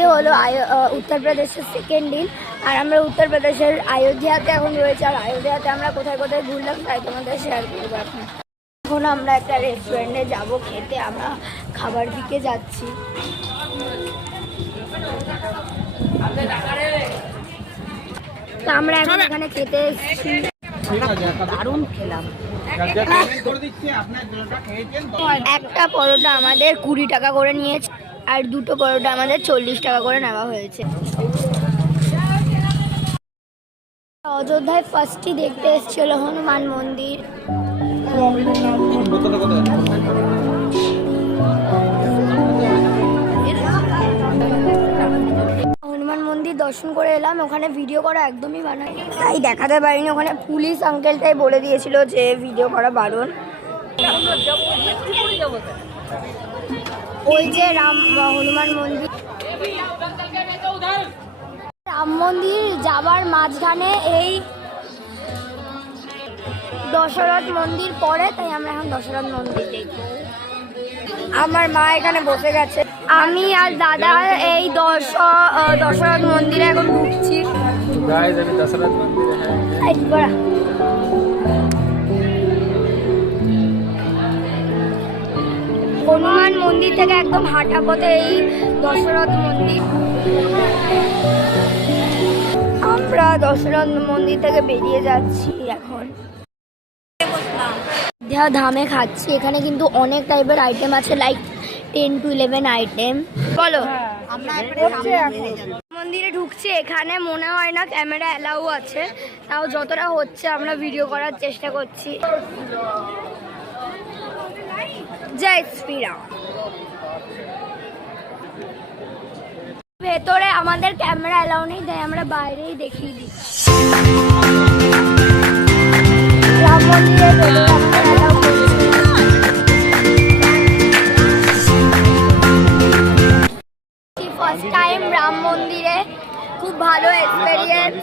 আজকে হলো উত্তরপ্রদেশের সেকেন্ড দিন, আর আমরা উত্তরপ্রদেশের অযোধ্যাতে এখন রয়েছে। আর অযোধ্যাতে আমরা কোথায় কোথায় ঘুরলাম তাই তোমাদের শেয়ার করবো। এখন আমরা একটা রেস্টুরেন্টে যাব খেতে, আমরা খাবার দিকে যাচ্ছি। আমরা এখন এখানে খেতে এসেছি, দারুণ খেলাম। একটা পরোটা আমাদের 20 টাকা করে নিয়েছে, আর দুটো পরোটা আমাদের 40 টাকা করে নেওয়া হয়েছে। অযোধ্যায় ফার্স্টই দেখতে এসেছিল হনুমান মন্দির। হনুমান মন্দির দর্শন করে এলাম, ওখানে ভিডিও করা একদমই বানাই তাই দেখাতে পারিনি। ওখানে পুলিশ আঙ্কেলটাই বলে দিয়েছিল যে ভিডিও করা বারণ। ওই যে হনুমান মন্দির, রাম মন্দির যাবার মাঝখানে এই দশরথ মন্দির পড়ে, তাই আমরা এখন দশরথ মন্দির দেখি। আমার মা এখানে বসে গেছে, আমি আর দাদা এই দশরথ মন্দিরে এখন ঢুকছি। হনুমান মন্দির থেকে একদম হাঁটা পথে এই দশরথ মন্দির। আমরা দশরথ মন্দির থেকে বেরিয়ে যাচ্ছি এখন। ধামে খাচ্ছি, এখানে কিন্তু অনেক টাইপের আইটেম আছে, লাইক 10 to 11 আইটেম। বলো, মন্দিরে ঢুকছি, এখানে মনে হয় না ক্যামেরা অ্যালাউ আছে, তাও যতটা হচ্ছে আমরা ভিডিও করার চেষ্টা করছি। জয় শ্রীরাম। ভেতরে আমাদের ক্যামেরা অ্যালাউ নেই, তাই আমরা বাইরেই দেখিয়ে দিই। রাম মন্দিরে ফার্স্ট টাইম রাম মন্দিরে, খুব ভালো এক্সপেরিয়েন্স।